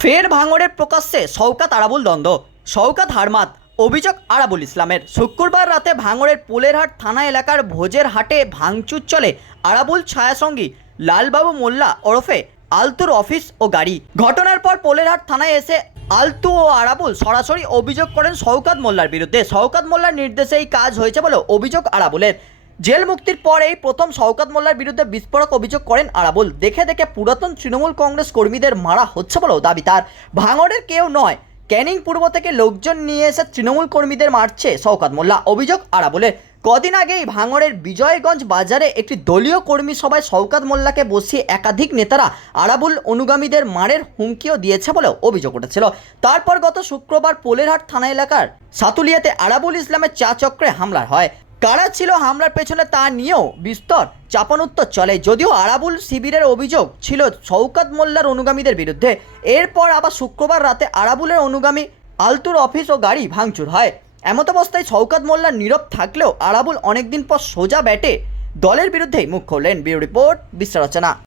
ফের ভাঙড়ের প্রকাশ্যে শওকাত আরাবুল দ্বন্দ্ব। শওকাত হারমাত, অভিযোগ আরাবুল ইসলামের। শুক্রবার রাতে ভাঙড়ের পোলেরহাট থানা এলাকার ভোজের হাটে ভাঙচুর চলে আরাবুল ছায়াসঙ্গী লালবাবু মোল্লা ওরফে আলতুর অফিস ও গাড়ি। ঘটনার পর পোলেরহাট থানায় এসে আলতু ও আরাবুল সরাসরি অভিযোগ করেন শওকাত মোল্লার বিরুদ্ধে। শওকাত মোল্লার নির্দেশে এই কাজ হয়েছে বলে অভিযোগ আরাবুলের। জেল মুক্তির পরেই প্রথম শওকাত মোল্লার বিরুদ্ধে বিস্ফোরক অভিযোগ করেন আরাবুল। দেখে দেখে পুরাতন তৃণমূল কংগ্রেস কর্মীদের মারা হচ্ছে বলেও দাবি তার। ভাঙড়ের কেউ নয়, ক্যানিং পূর্ব থেকে লোকজন নিয়ে এসে তৃণমূল কর্মীদের মারছে শওকাত মোল্লা। অভিযোগ আরাবুলের কদিন আগেই ভাঙড়ের বিজয়গঞ্জ বাজারে একটি দলীয় কর্মী সভায় শওকাত মোল্লাকে বসিয়ে একাধিক নেতারা আরাবুল অনুগামীদের মারের হুমকিও দিয়েছে বলেও অভিযোগ উঠেছিল। তারপর গত শুক্রবার পোলেরহাট থানা এলাকার সাতুলিয়াতে আরাবুল ইসলামের চা চক্রে হামলা হয়। কারা ছিল হামলার পেছনে তা নিয়েও বিস্তর চাপানুত্তর চলে। যদিও আরাবুল শিবিরের অভিযোগ ছিল শৌকত মোল্লার অনুগামীদের বিরুদ্ধে, এরপর আবার শুক্রবার রাতে আরাবুলের অনুগামী আলতুর অফিস ও গাড়ি ভাঙচুর হয়। এমত অবস্থায় শৌকত মোল্লা নীরব থাকলেও আরাবুল অনেকদিন পর সোজা ব্যাটে দলের বিরুদ্ধেই মুখ খুললেন। বিউ রিপোর্ট বিশ্লেষণা